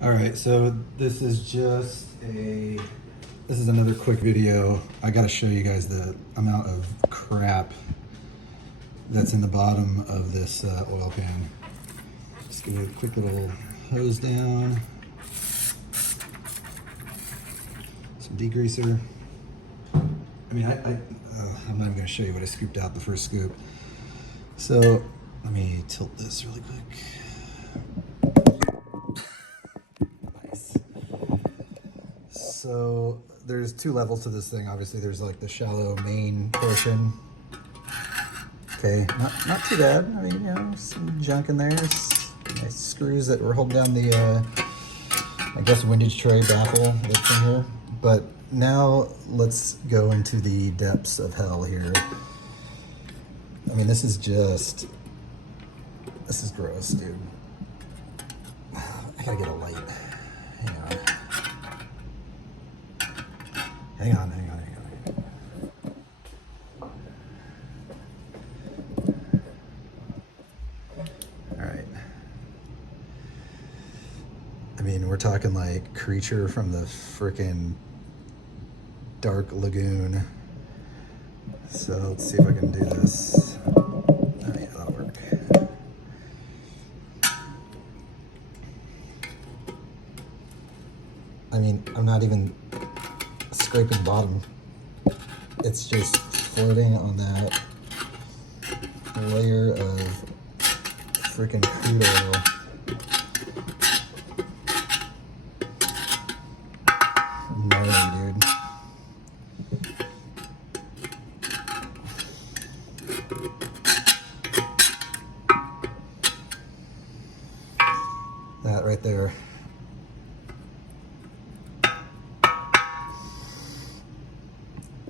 All right, so this is another quick video. I gotta show you guys the amount of crap that's in the bottom of this oil pan. Just give it a quick little hose down, some degreaser. I mean, I'm not even gonna show you what I scooped out the first scoop. So let me tilt this really quick. Nice. So there's two levels to this thing. Obviously, there's like the shallow main portion. Okay, not too bad. I mean, you know, some junk in there. Nice screws that were holding down the, I guess, windage tray baffle that's in here. But now let's go into the depths of hell here. I mean, this is gross, dude. I gotta get a light. Hang on. All right. I mean, we're talking like creature from the frickin' Dark Lagoon. So let's see if I can do this. Oh yeah, that'll work. I mean, I'm not even scraping bottom. It's just floating on that layer of freaking crude oil. Gnarly, dude. That right there.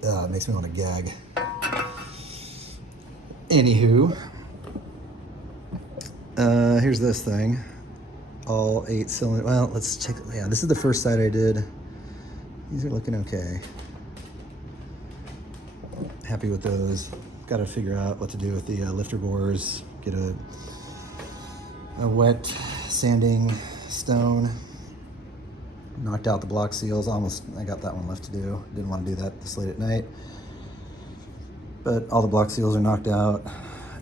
It makes me want to gag. Anywho, here's this thing. All 8 cylinder. Well, let's check. Yeah, this is the first side I did. These are looking okay. Happy with those. Got to figure out what to do with the lifter bores. Get a wet sanding stone. Knocked out the block seals. I got that one left to do. Didn't want to do that this late at night. But all the block seals are knocked out.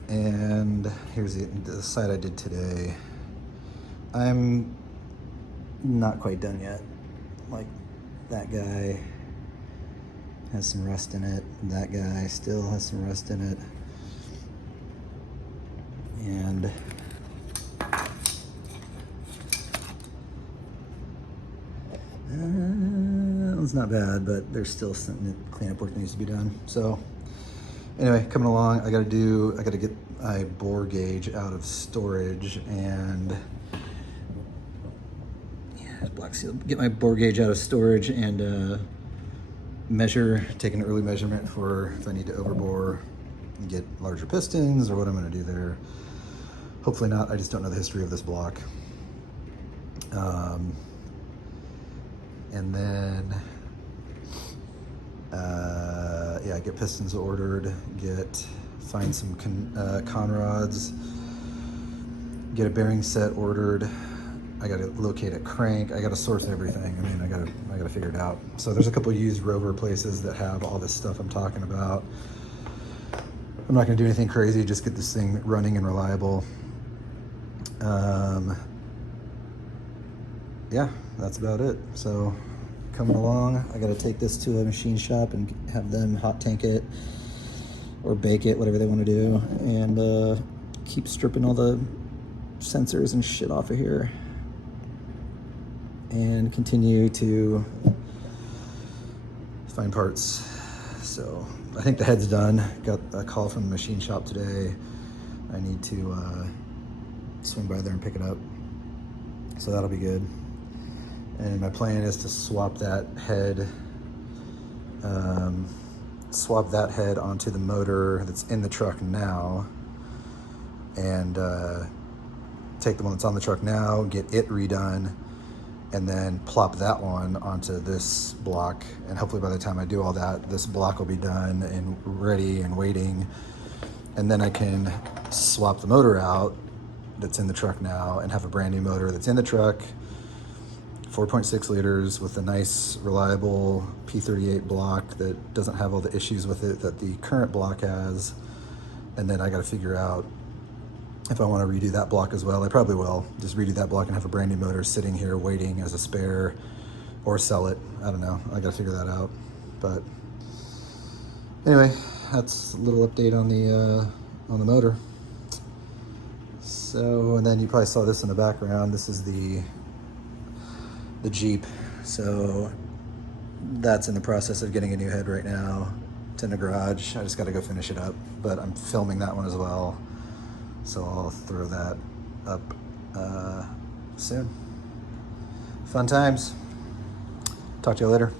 And here's the side I did today. I'm not quite done yet. Like, that guy has some rust in it. That guy still has some rust in it. And that one's not bad, but there's still some cleanup work that needs to be done. So anyway, coming along, I gotta get my bore gauge out of storage and block seal. Get my bore gauge out of storage and take an early measurement for if I need to overbore and get larger pistons or what I'm gonna do there. Hopefully not. I just don't know the history of this block. And then, yeah, get pistons ordered, find some con rods, get a bearing set ordered. I gotta locate a crank. I gotta source everything. I mean, I gotta figure it out. So there's a couple used Rover places that have all this stuff I'm talking about. I'm not gonna do anything crazy, just get this thing running and reliable. Yeah, that's about it. So coming along, I gotta take this to a machine shop and have them hot tank it or bake it, whatever they want to do, and keep stripping all the sensors and shit off of here and continue to find parts. So I think the head's done. Got a call from the machine shop today. I need to swing by there and pick it up. So that'll be good. And my plan is to swap that head onto the motor that's in the truck now, and take the one that's on the truck now, get it redone, and then plop that one onto this block. And hopefully by the time I do all that, this block will be done and ready and waiting. And then I can swap the motor out that's in the truck now and have a brand new motor that's in the truck 4.6 liters with a nice, reliable P38 block that doesn't have all the issues with it that the current block has. And then I got to figure out if I want to redo that block as well. I probably will just redo that block and have a brand new motor sitting here waiting as a spare, or sell it. I don't know. I got to figure that out. But anyway, that's a little update on the motor. So, and then you probably saw this in the background. This is the Jeep. So that's in the process of getting a new head right now. It's in the garage. I just got to go finish it up, but I'm filming that one as well. So I'll throw that up soon. Fun times. Talk to you later.